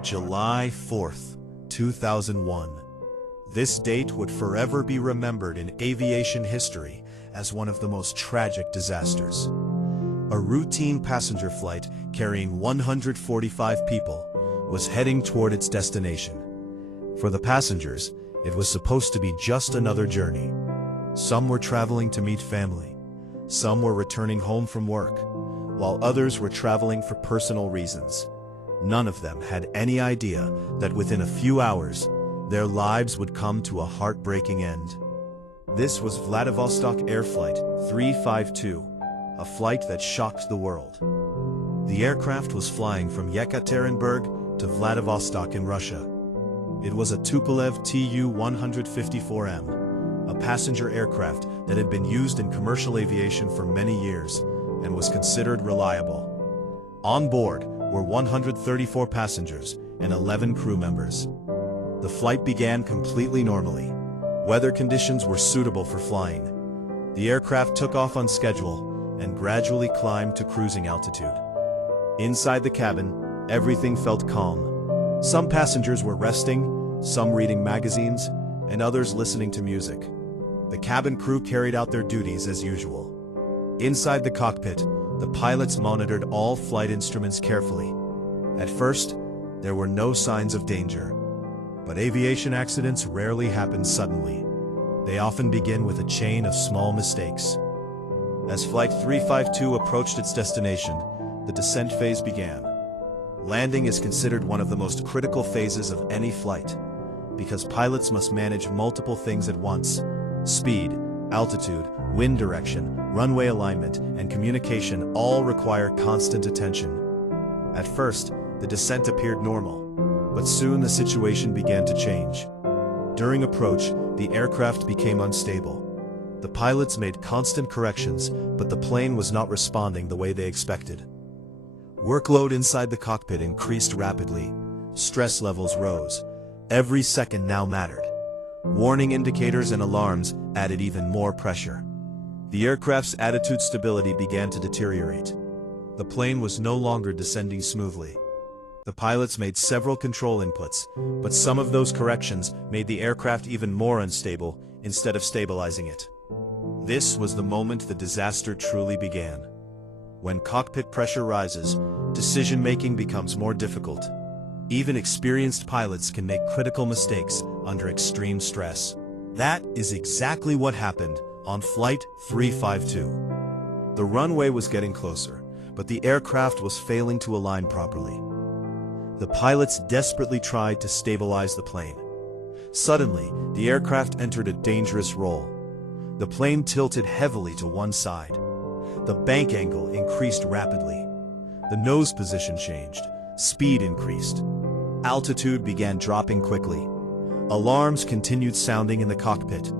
July 4th, 2001. This date would forever be remembered in aviation history as one of the most tragic disasters. A routine passenger flight carrying 145 people was heading toward its destination. For the passengers, it was supposed to be just another journey. Some were traveling to meet family. Some were returning home from work, while others were traveling for personal reasons. None of them had any idea that within a few hours, their lives would come to a heartbreaking end. This was Vladivostok Air Flight 352, a flight that shocked the world. The aircraft was flying from Yekaterinburg to Vladivostok in Russia. It was a Tupolev Tu-154M, a passenger aircraft that had been used in commercial aviation for many years and was considered reliable. On board were 134 passengers and 11 crew members. The flight began completely normally. Weather conditions were suitable for flying. The aircraft took off on schedule and gradually climbed to cruising altitude. Inside the cabin, everything felt calm. Some passengers were resting, some reading magazines, and others listening to music. The cabin crew carried out their duties as usual. Inside the cockpit, the pilots monitored all flight instruments carefully. At first, there were no signs of danger. But aviation accidents rarely happen suddenly. They often begin with a chain of small mistakes. As Flight 352 approached its destination, the descent phase began. Landing is considered one of the most critical phases of any flight, because pilots must manage multiple things at once: speed, altitude, wind direction, runway alignment, and communication all require constant attention. At first, the descent appeared normal, but soon the situation began to change. During approach, the aircraft became unstable. The pilots made constant corrections, but the plane was not responding the way they expected. Workload inside the cockpit increased rapidly. Stress levels rose. Every second now mattered. Warning indicators and alarms added even more pressure. The aircraft's attitude stability began to deteriorate. The plane was no longer descending smoothly. The pilots made several control inputs, but some of those corrections made the aircraft even more unstable instead of stabilizing it. This was the moment the disaster truly began. When cockpit pressure rises, decision-making becomes more difficult. Even experienced pilots can make critical mistakes under extreme stress. That is exactly what happened on Flight 352. The runway was getting closer, but the aircraft was failing to align properly. The pilots desperately tried to stabilize the plane. Suddenly, the aircraft entered a dangerous roll. The plane tilted heavily to one side. The bank angle increased rapidly. The nose position changed. Speed increased. Altitude began dropping quickly. Alarms continued sounding in the cockpit.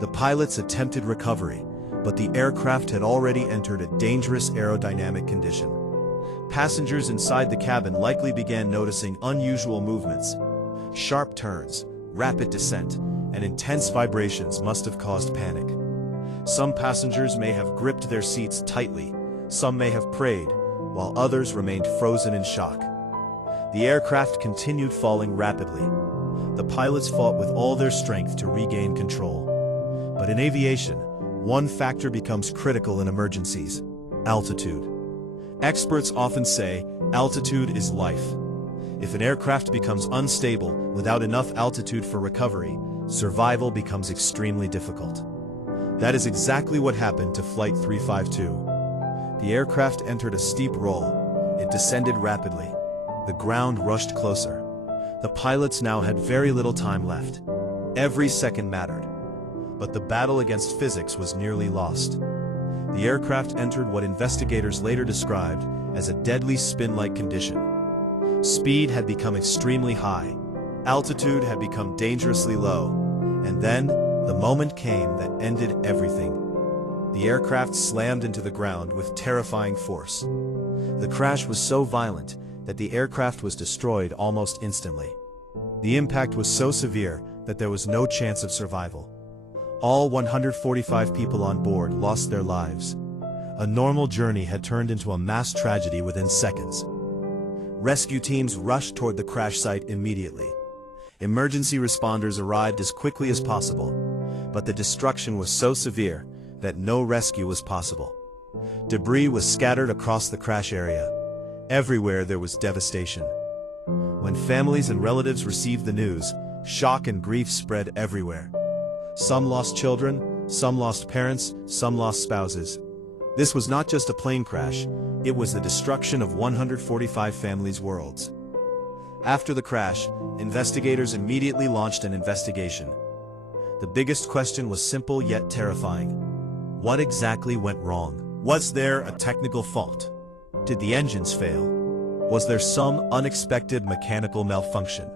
The pilots attempted recovery, but the aircraft had already entered a dangerous aerodynamic condition. Passengers inside the cabin likely began noticing unusual movements. Sharp turns, rapid descent, and intense vibrations must have caused panic. Some passengers may have gripped their seats tightly, some may have prayed, while others remained frozen in shock. The aircraft continued falling rapidly. The pilots fought with all their strength to regain control. But in aviation, one factor becomes critical in emergencies: altitude. Experts often say, altitude is life. If an aircraft becomes unstable without enough altitude for recovery, survival becomes extremely difficult. That is exactly what happened to Flight 352. The aircraft entered a steep roll. It descended rapidly. The ground rushed closer. The pilots now had very little time left. Every second mattered. But the battle against physics was nearly lost. The aircraft entered what investigators later described as a deadly spin-like condition. Speed had become extremely high. Altitude had become dangerously low. And then, the moment came that ended everything. The aircraft slammed into the ground with terrifying force. The crash was so violent that the aircraft was destroyed almost instantly. The impact was so severe that there was no chance of survival. All 145 people on board lost their lives. A normal journey had turned into a mass tragedy within seconds. Rescue teams rushed toward the crash site immediately. Emergency responders arrived as quickly as possible, but the destruction was so severe that no rescue was possible. Debris was scattered across the crash area. Everywhere there was devastation. When families and relatives received the news, shock and grief spread everywhere. Some lost children, some lost parents, some lost spouses. This was not just a plane crash, it was the destruction of 145 families' worlds. After the crash, investigators immediately launched an investigation. The biggest question was simple yet terrifying. What exactly went wrong? Was there a technical fault? Did the engines fail? Was there some unexpected mechanical malfunction?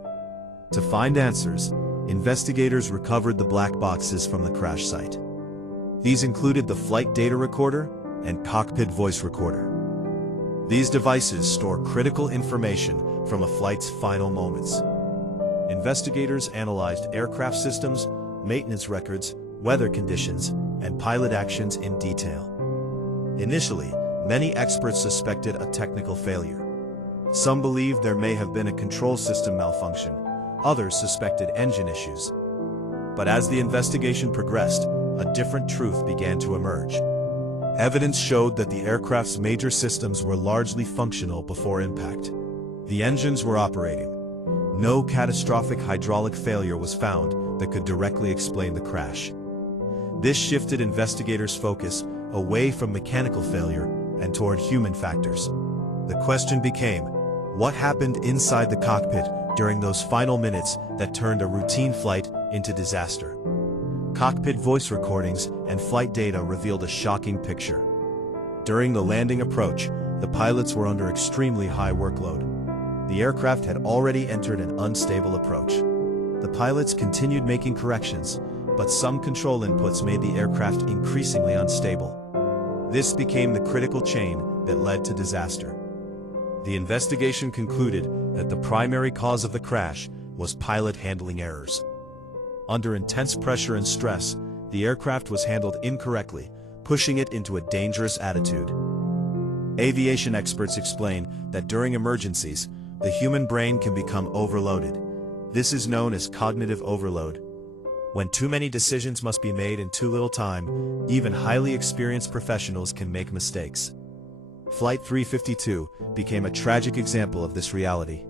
To find answers, investigators recovered the black boxes from the crash site. These included the flight data recorder and cockpit voice recorder. These devices store critical information from a flight's final moments. Investigators analyzed aircraft systems, maintenance records, weather conditions, and pilot actions in detail. Initially, many experts suspected a technical failure. Some believed there may have been a control system malfunction. Others suspected engine issues. But as the investigation progressed, a different truth began to emerge. Evidence showed that the aircraft's major systems were largely functional before impact. The engines were operating. No catastrophic hydraulic failure was found that could directly explain the crash. This shifted investigators' focus away from mechanical failure and toward human factors. The question became, what happened inside the cockpit during those final minutes that turned a routine flight into disaster? Cockpit voice recordings and flight data revealed a shocking picture. During the landing approach, the pilots were under extremely high workload. The aircraft had already entered an unstable approach. The pilots continued making corrections, but some control inputs made the aircraft increasingly unstable. This became the critical chain that led to disaster. The investigation concluded that the primary cause of the crash was pilot handling errors. Under intense pressure and stress, the aircraft was handled incorrectly, pushing it into a dangerous attitude. Aviation experts explain that during emergencies, the human brain can become overloaded. This is known as cognitive overload. When too many decisions must be made in too little time, even highly experienced professionals can make mistakes. Flight 352 became a tragic example of this reality.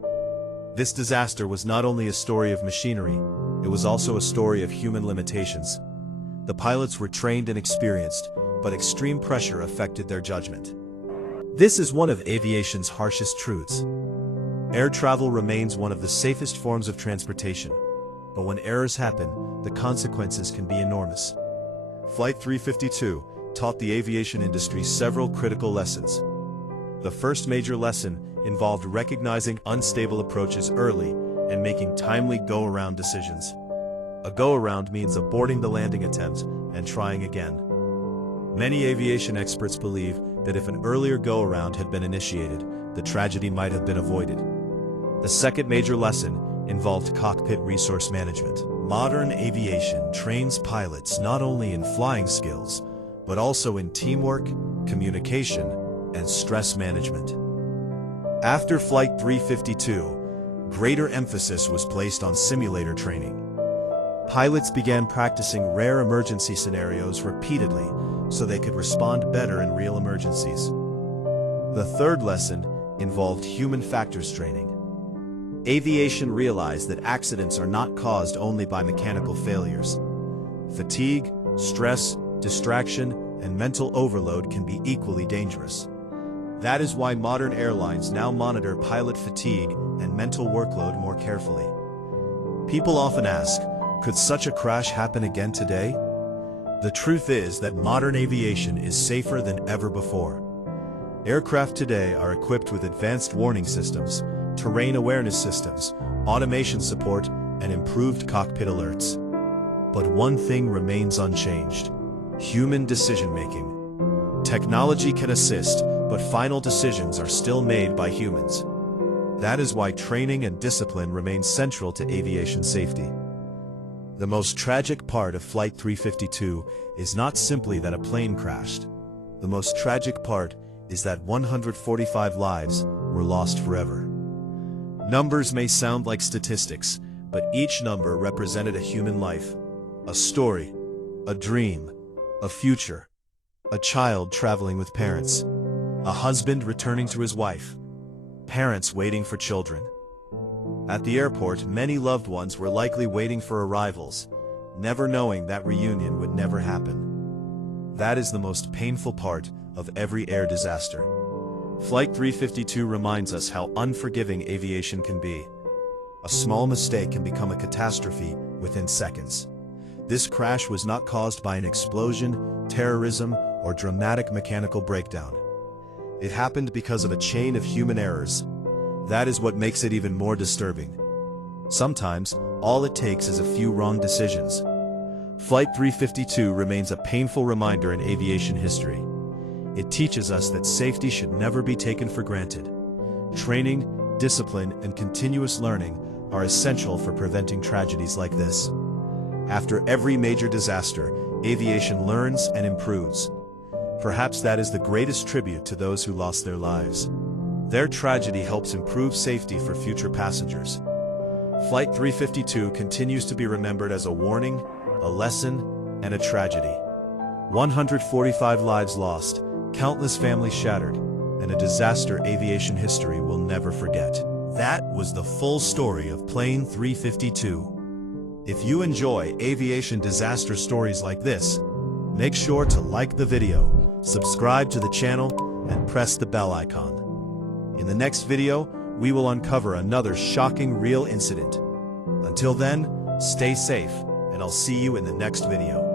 This disaster was not only a story of machinery, it was also a story of human limitations. The pilots were trained and experienced, but extreme pressure affected their judgment. This is one of aviation's harshest truths. Air travel remains one of the safest forms of transportation, but when errors happen, the consequences can be enormous. Flight 352 taught the aviation industry several critical lessons. The first major lesson involved recognizing unstable approaches early and making timely go-around decisions. A go-around means aborting the landing attempt and trying again. Many aviation experts believe that if an earlier go-around had been initiated, the tragedy might have been avoided. The second major lesson involved cockpit resource management. Modern aviation trains pilots not only in flying skills, but also in teamwork, communication, and stress management. After Flight 352, greater emphasis was placed on simulator training. Pilots began practicing rare emergency scenarios repeatedly so they could respond better in real emergencies. The third lesson involved human factors training. Aviation realized that accidents are not caused only by mechanical failures. Fatigue, stress, distraction, and mental overload can be equally dangerous. That is why modern airlines now monitor pilot fatigue and mental workload more carefully. People often ask, could such a crash happen again today? The truth is that modern aviation is safer than ever before. Aircraft today are equipped with advanced warning systems, terrain awareness systems, automation support, and improved cockpit alerts. But one thing remains unchanged: human decision-making. Technology can assist, but final decisions are still made by humans. That is why training and discipline remain central to aviation safety. The most tragic part of Flight 352 is not simply that a plane crashed. The most tragic part is that 145 lives were lost forever. Numbers may sound like statistics, but each number represented a human life, a story, a dream, a future, a child traveling with parents, a husband returning to his wife, parents waiting for children. At the airport, many loved ones were likely waiting for arrivals, never knowing that reunion would never happen. That is the most painful part of every air disaster. Flight 352 reminds us how unforgiving aviation can be. A small mistake can become a catastrophe within seconds. This crash was not caused by an explosion, terrorism, or dramatic mechanical breakdown. It happened because of a chain of human errors. That is what makes it even more disturbing. Sometimes, all it takes is a few wrong decisions. Flight 352 remains a painful reminder in aviation history. It teaches us that safety should never be taken for granted. Training, discipline, and continuous learning are essential for preventing tragedies like this. After every major disaster, aviation learns and improves. Perhaps that is the greatest tribute to those who lost their lives. Their tragedy helps improve safety for future passengers. Flight 352 continues to be remembered as a warning, a lesson, and a tragedy. 145 lives lost, countless families shattered, and a disaster aviation history will never forget. That was the full story of Plane 352. If you enjoy aviation disaster stories like this, make sure to like the video, subscribe to the channel, and press the bell icon. In the next video, we will uncover another shocking real incident. Until then, stay safe, and I'll see you in the next video.